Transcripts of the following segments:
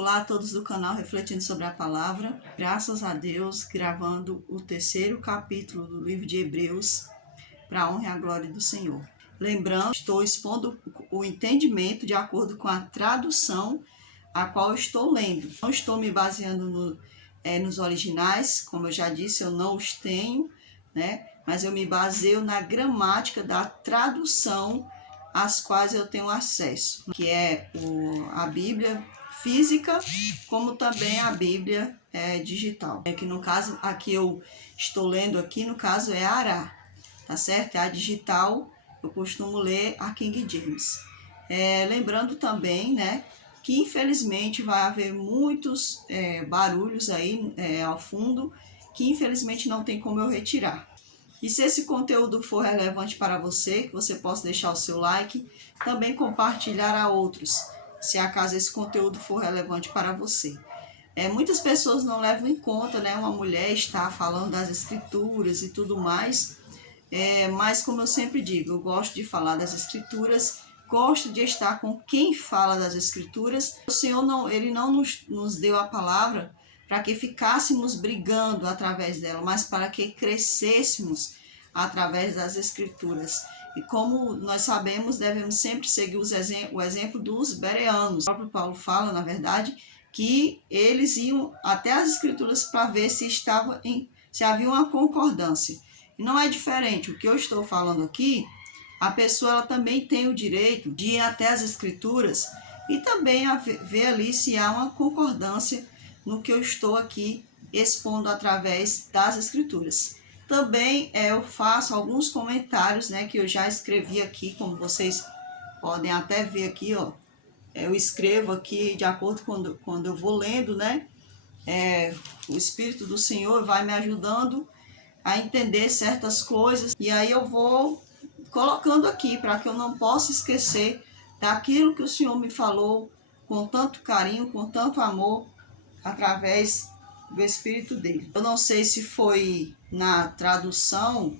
Olá a todos do canal Refletindo sobre a Palavra. Graças a Deus, gravando o 3º capítulo do livro de Hebreus, para a honra e a glória do Senhor. Lembrando, estou expondo o entendimento de acordo com a tradução a qual eu estou lendo. Não estou me baseando nos originais, como eu já disse, eu não os tenho, né? Mas eu me baseio na gramática da tradução às quais eu tenho acesso, que é a Bíblia física, como também a Bíblia digital. Que no caso, aqui eu estou lendo aqui, no caso é a Ará, tá certo? A digital, eu costumo ler a King James. Lembrando também, né, que infelizmente vai haver muitos barulhos aí ao fundo, que infelizmente não tem como eu retirar. E se esse conteúdo for relevante para você, que você possa deixar o seu like, também compartilhar a outros, se acaso esse conteúdo for relevante para você. Muitas pessoas não levam em conta, né, uma mulher estar falando das escrituras e tudo mais, mas como eu sempre digo, eu gosto de falar das escrituras, gosto de estar com quem fala das escrituras. O Senhor ele não nos deu a palavra para que ficássemos brigando através dela, mas para que crescêssemos através das escrituras. E como nós sabemos, devemos sempre seguir o exemplo dos bereanos. O próprio Paulo fala, na verdade, que eles iam até as escrituras para ver se havia uma concordância. E não é diferente. O que eu estou falando aqui, a pessoa ela também tem o direito de ir até as escrituras e também ver ali se há uma concordância no que eu estou aqui expondo através das escrituras. Também eu faço alguns comentários, né, que eu já escrevi aqui, como vocês podem até ver aqui, ó. Eu escrevo aqui de acordo com quando eu vou lendo, né? O Espírito do Senhor vai me ajudando a entender certas coisas e aí eu vou colocando aqui para que eu não possa esquecer daquilo que o Senhor me falou com tanto carinho, com tanto amor, através do Espírito dele. Eu não sei se foi na tradução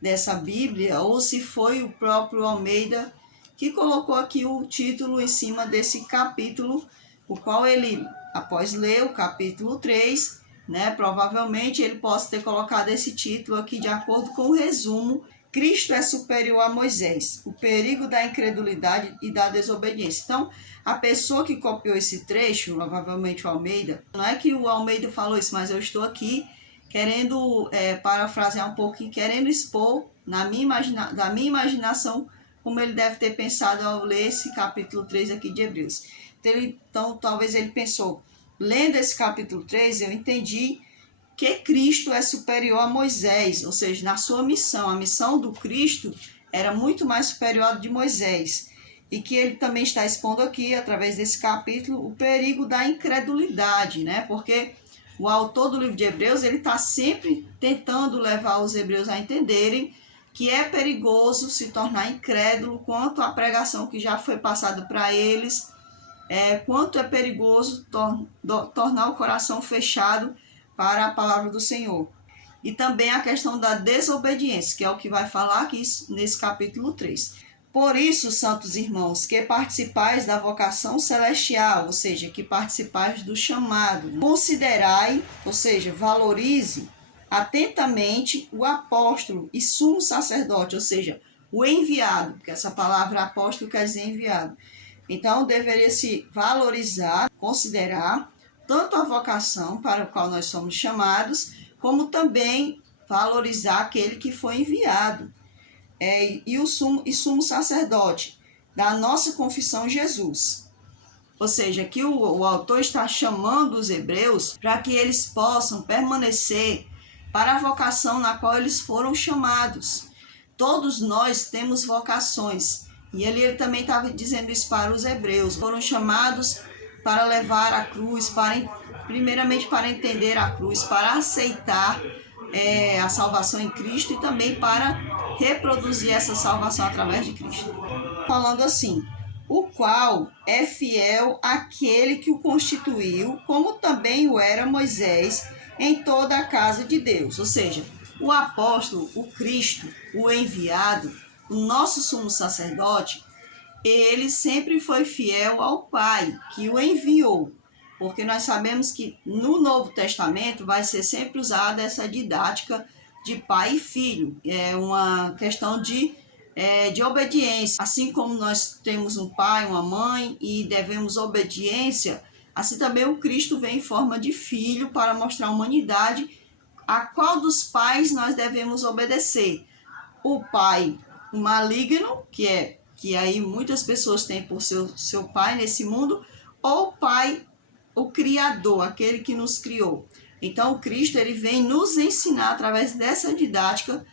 dessa Bíblia ou se foi o próprio Almeida que colocou aqui o título em cima desse capítulo, o qual ele, após ler o capítulo 3, né, provavelmente ele possa ter colocado esse título aqui de acordo com o resumo: Cristo é superior a Moisés, o perigo da incredulidade e da desobediência. Então, a pessoa que copiou esse trecho, provavelmente o Almeida, não é que o Almeida falou isso, mas eu estou aqui querendo parafrasear um pouco, querendo expor da minha imaginação como ele deve ter pensado ao ler esse capítulo 3 aqui de Hebreus. Então talvez ele pensou, lendo esse capítulo 3, eu entendi que Cristo é superior a Moisés, ou seja, na sua missão. A missão do Cristo era muito mais superior à de Moisés. E que ele também está expondo aqui, através desse capítulo, o perigo da incredulidade, né? Porque o autor do livro de Hebreus, ele está sempre tentando levar os hebreus a entenderem que é perigoso se tornar incrédulo quanto à pregação que já foi passada para eles, quanto é perigoso tornar o coração fechado para a palavra do Senhor. E também a questão da desobediência, que é o que vai falar aqui nesse capítulo 3. Por isso, santos irmãos, que participais da vocação celestial, ou seja, que participais do chamado, considerai, ou seja, valorize atentamente o apóstolo e sumo sacerdote, ou seja, o enviado, porque essa palavra apóstolo quer dizer enviado. Então, deveria se valorizar, considerar tanto a vocação para a qual nós somos chamados, como também valorizar aquele que foi enviado. E o sumo sacerdote da nossa confissão, Jesus. Ou seja, que o autor está chamando os hebreus para que eles possam permanecer para a vocação na qual eles foram chamados. Todos nós temos vocações. E ele também estava dizendo isso para os hebreus. Foram chamados para levar a cruz, primeiramente para entender a cruz, para aceitar a salvação em Cristo e também para reproduzir essa salvação através de Cristo. Falando assim, o qual é fiel àquele que o constituiu, como também o era Moisés em toda a casa de Deus. Ou seja, o apóstolo, o Cristo, o enviado, o nosso sumo sacerdote, ele sempre foi fiel ao Pai, que o enviou. porque nós sabemos que no Novo Testamento vai ser sempre usada essa didática de pai e filho. É uma questão de obediência. Assim como nós temos um pai, uma mãe e devemos obediência, assim também o Cristo vem em forma de filho para mostrar à humanidade a qual dos pais nós devemos obedecer. O pai maligno, que aí muitas pessoas têm por seu pai nesse mundo, ou o pai, o Criador, aquele que nos criou. Então o Cristo ele vem nos ensinar através dessa didática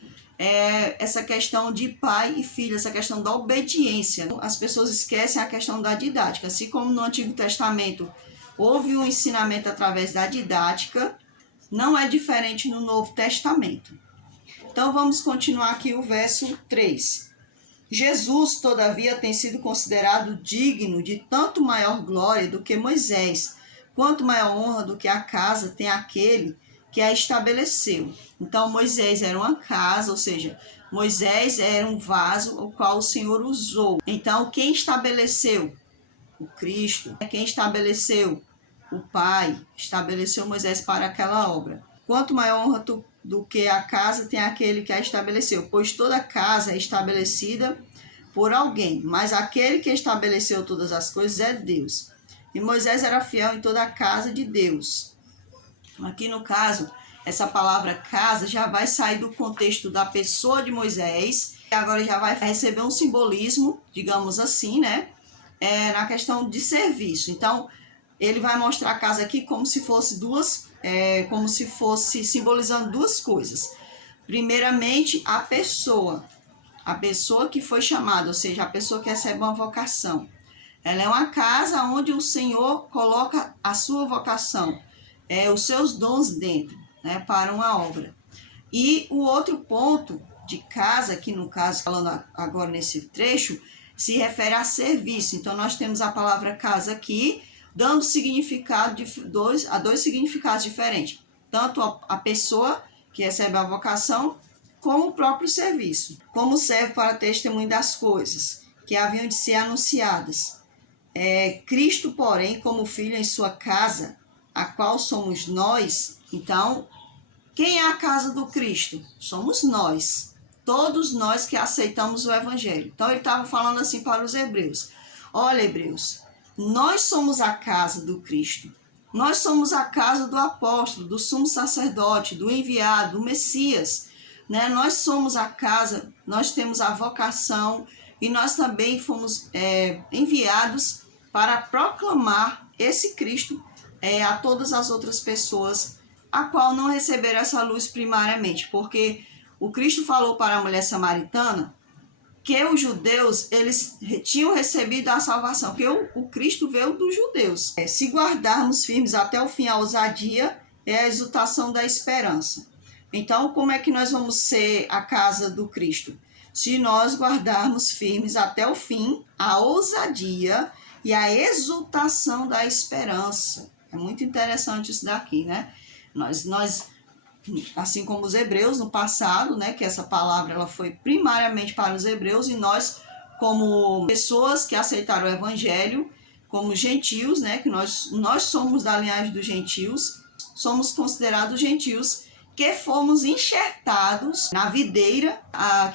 essa questão de pai e filho, essa questão da obediência. As pessoas esquecem a questão da didática. Assim como no Antigo Testamento houve um ensinamento através da didática, não é diferente no Novo Testamento. Então vamos continuar aqui o verso 3. Jesus, todavia, tem sido considerado digno de tanto maior glória do que Moisés, quanto maior honra do que a casa tem aquele que a estabeleceu. Então Moisés era uma casa, ou seja, Moisés era um vaso o qual o Senhor usou. Então quem estabeleceu? O Cristo. Quem estabeleceu? O Pai. Estabeleceu Moisés para aquela obra. Quanto maior honra do que a casa tem aquele que a estabeleceu, pois toda casa é estabelecida por alguém, mas aquele que estabeleceu todas as coisas é Deus. E Moisés era fiel em toda a casa de Deus. Aqui no caso, essa palavra casa já vai sair do contexto da pessoa de Moisés, e agora já vai receber um simbolismo, digamos assim, né? Na questão de serviço. Então, ele vai mostrar a casa aqui como se fosse como se fosse simbolizando duas coisas. Primeiramente, a pessoa que foi chamada, ou seja, a pessoa que recebe uma vocação. Ela é uma casa onde o Senhor coloca a sua vocação, os seus dons dentro, né, para uma obra. E o outro ponto de casa, que no caso, falando agora nesse trecho, se refere a serviço. Então, nós temos a palavra casa aqui, dando significado a dois significados diferentes. Tanto a pessoa que recebe a vocação, como o próprio serviço. Como serve para testemunho das coisas que haviam de ser anunciadas. Cristo, porém, como filho em sua casa, a qual somos nós. Então, quem é a casa do Cristo? Somos nós. Todos nós que aceitamos o Evangelho. Então, ele estava falando assim para os hebreus. Olha, hebreus, nós somos a casa do Cristo. Nós somos a casa do apóstolo, do sumo sacerdote, do enviado, do Messias. Né? Nós somos a casa, nós temos a vocação e nós também fomos enviados para proclamar esse Cristo a todas as outras pessoas, a qual não receberam essa luz primariamente, porque o Cristo falou para a mulher samaritana que os judeus, eles tinham recebido a salvação, que o Cristo veio dos judeus. Se guardarmos firmes até o fim a ousadia, é a exultação da esperança. Então, como é que nós vamos ser a casa do Cristo? Se nós guardarmos firmes até o fim a ousadia e a exultação da esperança. É muito interessante isso daqui, né? Nós assim como os hebreus no passado, né, que essa palavra ela foi primariamente para os hebreus, e nós, como pessoas que aceitaram o evangelho, como gentios, né, que nós somos da linhagem dos gentios, somos considerados gentios, que fomos enxertados na videira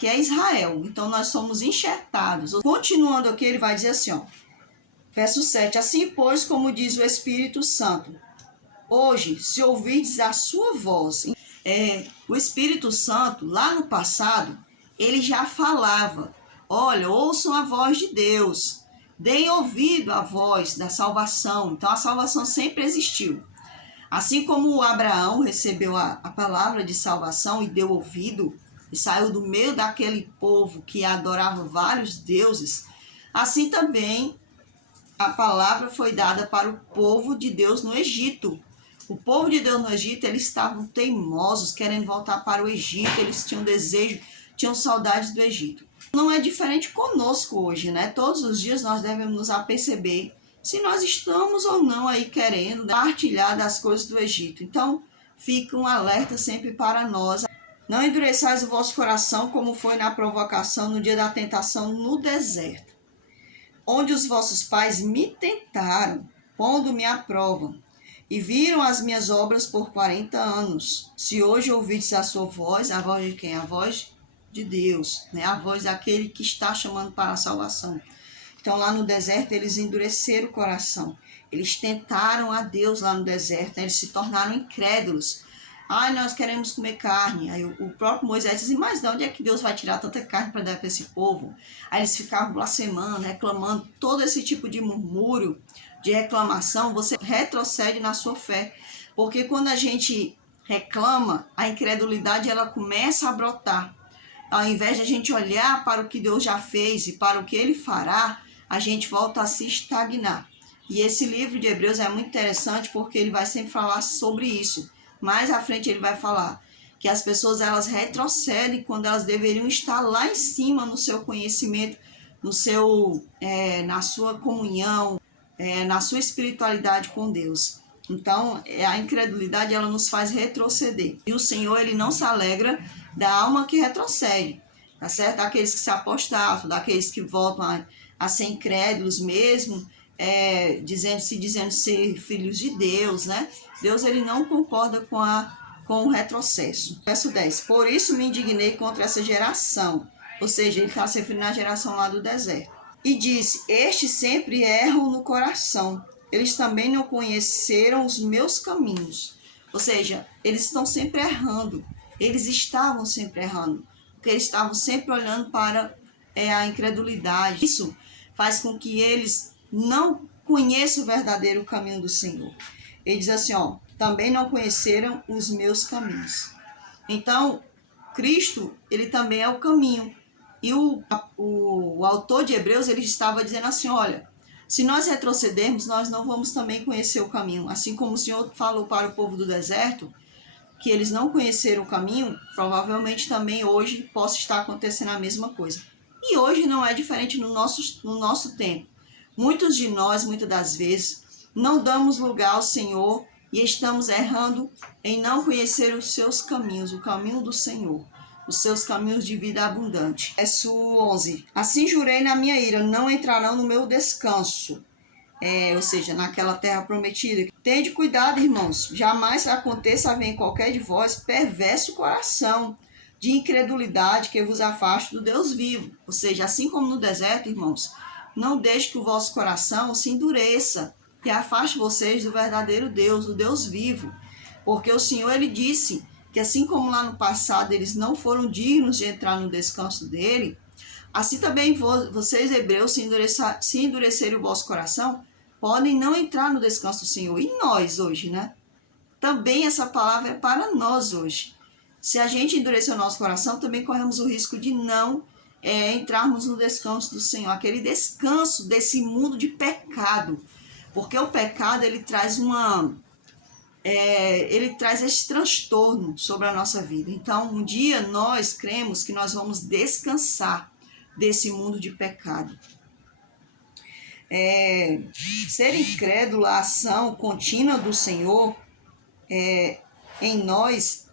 que é Israel. Então nós somos enxertados. Continuando aqui, ele vai dizer assim, ó, verso 7, assim pois, como diz o Espírito Santo, hoje, se ouvirdes a sua voz, o Espírito Santo, lá no passado, ele já falava, olha, ouçam a voz de Deus, deem ouvido à voz da salvação. Então a salvação sempre existiu. Assim como Abraão recebeu a palavra de salvação e deu ouvido, e saiu do meio daquele povo que adorava vários deuses, assim também a palavra foi dada para o povo de Deus no Egito. O povo de Deus no Egito, eles estavam teimosos, querendo voltar para o Egito, eles tinham desejo, tinham saudades do Egito. Não é diferente conosco hoje, né? Todos os dias nós devemos nos aperceber se nós estamos ou não aí querendo partilhar das coisas do Egito. Então, fica um alerta sempre para nós. Não endureçais o vosso coração como foi na provocação no dia da tentação no deserto, onde os vossos pais me tentaram, pondo-me à prova, e viram as minhas obras por 40 anos. Se hoje ouvides a sua voz, a voz de quem? A voz de Deus, né? A voz daquele que está chamando para a salvação. Então, lá no deserto, eles endureceram o coração. Eles tentaram a Deus lá no deserto, né? Eles se tornaram incrédulos. Ai, nós queremos comer carne. Aí o próprio Moisés disse, mas de onde é que Deus vai tirar tanta carne para dar para esse povo? Aí eles ficavam blasfemando, reclamando, todo esse tipo de murmúrio, de reclamação, você retrocede na sua fé. Porque quando a gente reclama, a incredulidade ela começa a brotar. Ao invés de a gente olhar para o que Deus já fez e para o que Ele fará, a gente volta a se estagnar. E esse livro de Hebreus é muito interessante porque ele vai sempre falar sobre isso. Mais à frente ele vai falar que as pessoas elas retrocedem quando elas deveriam estar lá em cima no seu conhecimento, no seu, na sua comunhão, na sua espiritualidade com Deus. Então, a incredulidade ela nos faz retroceder. E o Senhor ele não se alegra da alma que retrocede, tá certo? Daqueles que se apostatam, daqueles que voltam a ser incrédulos mesmo, dizendo ser filhos de Deus, né? Deus ele não concorda com o retrocesso. Verso 10. Por isso me indignei contra essa geração. Ou seja, ele está se referindo à geração lá do deserto. E disse, estes sempre erram no coração. Eles também não conheceram os meus caminhos. Ou seja, eles estão sempre errando. Eles estavam sempre errando. Porque eles estavam sempre olhando para a incredulidade. Isso faz com que eles não conheçam o verdadeiro caminho do Senhor. Ele diz assim, ó, também não conheceram os meus caminhos. Então, Cristo, ele também é o caminho. E o autor de Hebreus, ele estava dizendo assim, olha, se nós retrocedermos, nós não vamos também conhecer o caminho. Assim como o Senhor falou para o povo do deserto, que eles não conheceram o caminho, provavelmente também hoje possa estar acontecendo a mesma coisa. E hoje não é diferente no nosso tempo. Muitos de nós, muitas das vezes, não damos lugar ao Senhor e estamos errando em não conhecer os seus caminhos, o caminho do Senhor, os seus caminhos de vida abundante. Verso 11. Assim jurei na minha ira, não entrarão no meu descanso. Ou seja, naquela terra prometida. Tende cuidado, irmãos, jamais aconteça haver em qualquer de vós perverso coração de incredulidade que vos afaste do Deus vivo. Ou seja, assim como no deserto, irmãos, não deixe que o vosso coração se endureça, que afaste vocês do verdadeiro Deus, do Deus vivo. Porque o Senhor, ele disse que assim como lá no passado eles não foram dignos de entrar no descanso dele, assim também vocês, hebreus, se endurecerem o vosso coração, podem não entrar no descanso do Senhor. E nós hoje, né? Também essa palavra é para nós hoje. Se a gente endurecer o nosso coração, também corremos o risco de não entrarmos no descanso do Senhor. Aquele descanso desse mundo de pecado. Porque o pecado, ele traz ele traz esse transtorno sobre a nossa vida. Então, um dia nós cremos que nós vamos descansar desse mundo de pecado. Ser incrédulo à ação contínua do Senhor em nós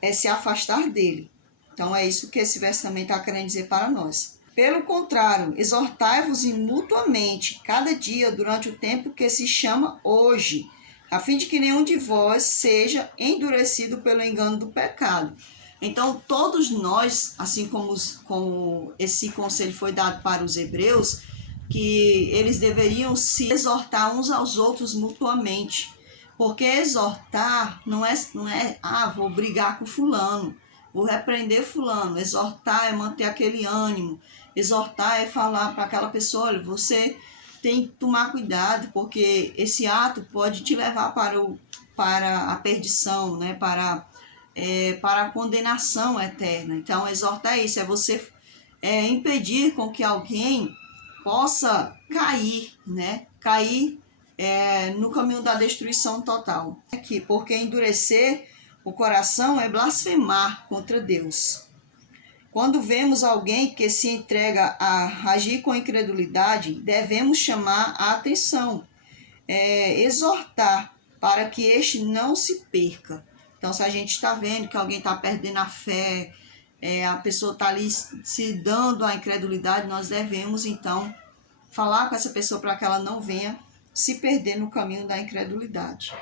é se afastar dele. Então é isso que esse verso também está querendo dizer para nós. Pelo contrário, exortai-vos mutuamente cada dia durante o tempo que se chama hoje, a fim de que nenhum de vós seja endurecido pelo engano do pecado. Então, todos nós, assim como esse conselho foi dado para os hebreus, que eles deveriam se exortar uns aos outros mutuamente. Porque exortar não é vou brigar com fulano, vou repreender fulano. Exortar é manter aquele ânimo. Exortar é falar para aquela pessoa, olha, você tem que tomar cuidado, porque esse ato pode te levar para a perdição, né? Para a condenação eterna. Então, exortar é isso, é você impedir com que alguém possa cair, né? Cair no caminho da destruição total. Aqui, porque endurecer o coração é blasfemar contra Deus. Quando vemos alguém que se entrega a agir com incredulidade, devemos chamar a atenção, exortar para que este não se perca. Então, se a gente está vendo que alguém está perdendo a fé, a pessoa está ali se dando à incredulidade, nós devemos, então, falar com essa pessoa para que ela não venha se perder no caminho da incredulidade.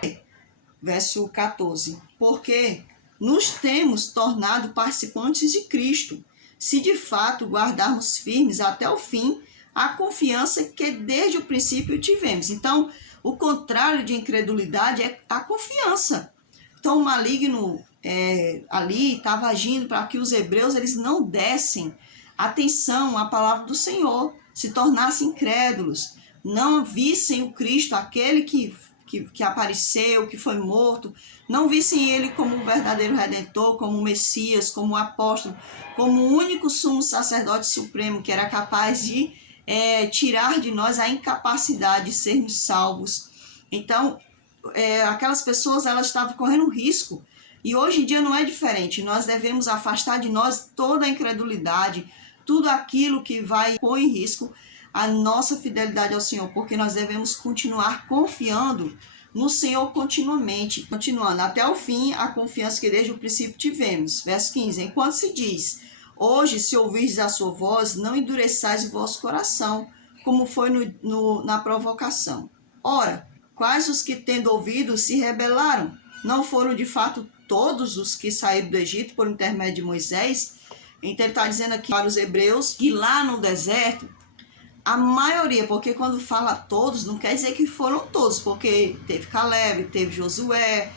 verso 14. Porque nos temos tornado participantes de Cristo, se de fato guardarmos firmes até o fim a confiança que desde o princípio tivemos. Então, o contrário de incredulidade é a confiança. Então, o maligno ali estava agindo para que os hebreus eles não dessem atenção à palavra do Senhor, se tornassem incrédulos, não vissem o Cristo, aquele que apareceu, que foi morto, não vissem ele como o verdadeiro Redentor, como o Messias, como o apóstolo, como o único sumo sacerdote supremo que era capaz de tirar de nós a incapacidade de sermos salvos. Então, aquelas pessoas elas estavam correndo risco. E hoje em dia não é diferente. Nós devemos afastar de nós toda a incredulidade, tudo aquilo que vai pôr em risco a nossa fidelidade ao Senhor, porque nós devemos continuar confiando no Senhor continuamente, continuando até o fim a confiança que desde o princípio tivemos. Verso 15, enquanto se diz, hoje se ouvirdes a sua voz, não endureçais o vosso coração, como foi na provocação. Ora, quais os que tendo ouvido se rebelaram? Não foram de fato todos os que saíram do Egito por intermédio de Moisés? Então ele está dizendo aqui para os hebreus que lá no deserto, a maioria, porque quando fala todos, não quer dizer que foram todos, porque teve Caleb, teve Josué,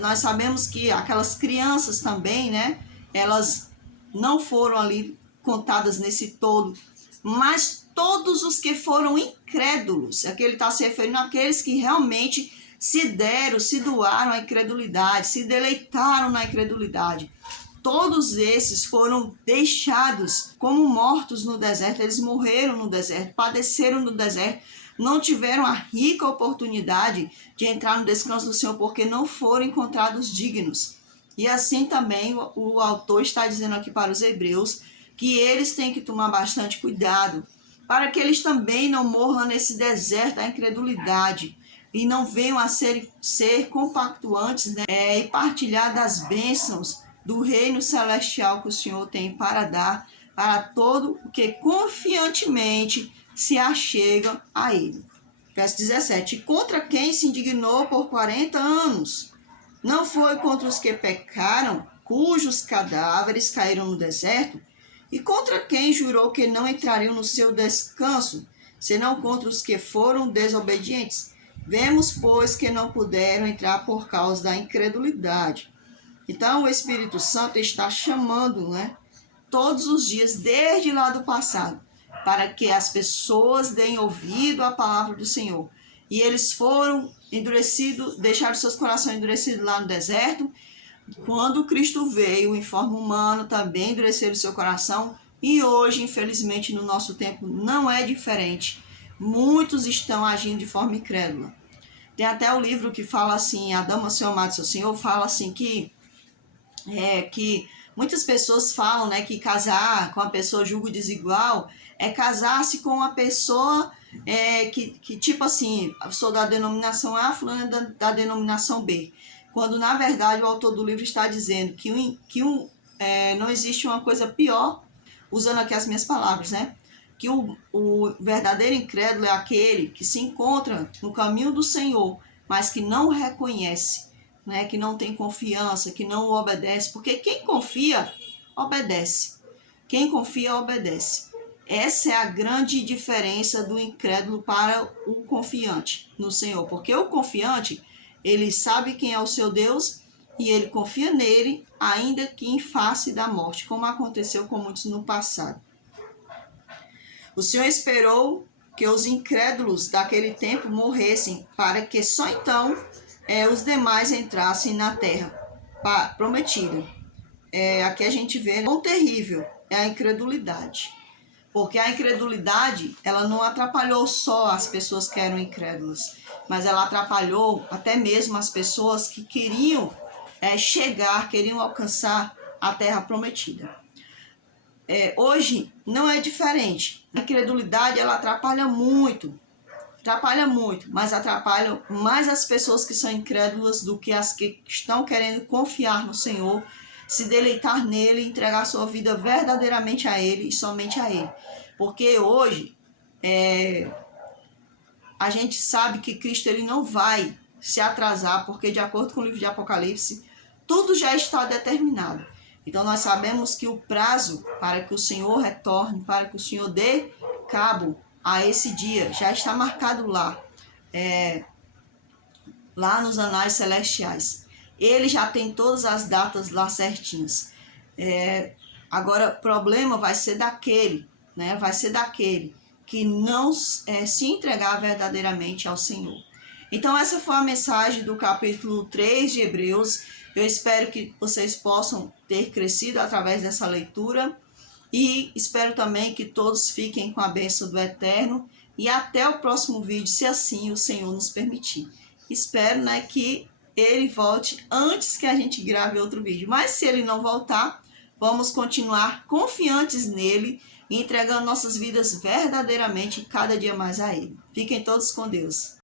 nós sabemos que aquelas crianças também, né, elas não foram ali contadas nesse todo, mas todos os que foram incrédulos, aqui ele está se referindo àqueles que realmente se doaram à incredulidade, se deleitaram na incredulidade. Todos esses foram deixados como mortos no deserto, eles morreram no deserto, padeceram no deserto, não tiveram a rica oportunidade de entrar no descanso do Senhor porque não foram encontrados dignos. E assim também o autor está dizendo aqui para os hebreus que eles têm que tomar bastante cuidado para que eles também não morram nesse deserto da incredulidade e não venham a ser compactuantes, né, e partilhar das bênçãos do reino celestial que o Senhor tem para dar para todo o que confiantemente se achega a ele. Verso 17. E contra quem se indignou por 40 anos? Não foi contra os que pecaram, cujos cadáveres caíram no deserto? E contra quem jurou que não entrariam no seu descanso, senão contra os que foram desobedientes? Vemos, pois, que não puderam entrar por causa da incredulidade. Então, o Espírito Santo está chamando, né, todos os dias, desde lá do passado, para que as pessoas deem ouvido à palavra do Senhor. E eles foram endurecidos, deixaram seus corações endurecidos lá no deserto. Quando Cristo veio em forma humana, também endureceram o seu coração. E hoje, infelizmente, no nosso tempo, não é diferente. Muitos estão agindo de forma incrédula. Tem até o livro que fala assim, A Dama, Seu Amado, Seu Senhor, fala assim que muitas pessoas falam, né, que casar com uma pessoa julgo desigual é casar-se com uma pessoa que tipo assim, eu sou da denominação A, fulano da denominação B. Quando, na verdade, o autor do livro está dizendo que não existe uma coisa pior, usando aqui as minhas palavras, né? Que o verdadeiro incrédulo é aquele que se encontra no caminho do Senhor, mas que não reconhece, né, que não tem confiança, que não obedece, porque quem confia, obedece. Quem confia, obedece. Essa é a grande diferença do incrédulo para o confiante no Senhor, porque o confiante, ele sabe quem é o seu Deus e ele confia nele, ainda que em face da morte, como aconteceu com muitos no passado. O Senhor esperou que os incrédulos daquele tempo morressem, para que só então os demais entrassem na terra prometida. Aqui a gente vê, quão terrível é a incredulidade. Porque a incredulidade, ela não atrapalhou só as pessoas que eram incrédulas, mas ela atrapalhou até mesmo as pessoas que queriam queriam alcançar a terra prometida. Hoje não é diferente. A incredulidade, ela atrapalha muito, mas atrapalha mais as pessoas que são incrédulas do que as que estão querendo confiar no Senhor, se deleitar nele, entregar sua vida verdadeiramente a ele e somente a ele. Porque hoje a gente sabe que Cristo ele não vai se atrasar, porque de acordo com o livro de Apocalipse, tudo já está determinado. Então nós sabemos que o prazo para que o Senhor retorne, para que o Senhor dê cabo a esse dia, já está marcado lá, lá nos anais celestiais. Ele já tem todas as datas lá certinhas. Agora, o problema vai ser daquele, né? Vai ser daquele que não se entregar verdadeiramente ao Senhor. Então, essa foi a mensagem do capítulo 3 de Hebreus. Eu espero que vocês possam ter crescido através dessa leitura e espero também que todos fiquem com a bênção do Eterno e até o próximo vídeo, se assim o Senhor nos permitir. Espero, né, que ele volte antes que a gente grave outro vídeo, mas se ele não voltar, vamos continuar confiantes nele e entregando nossas vidas verdadeiramente cada dia mais a ele. Fiquem todos com Deus.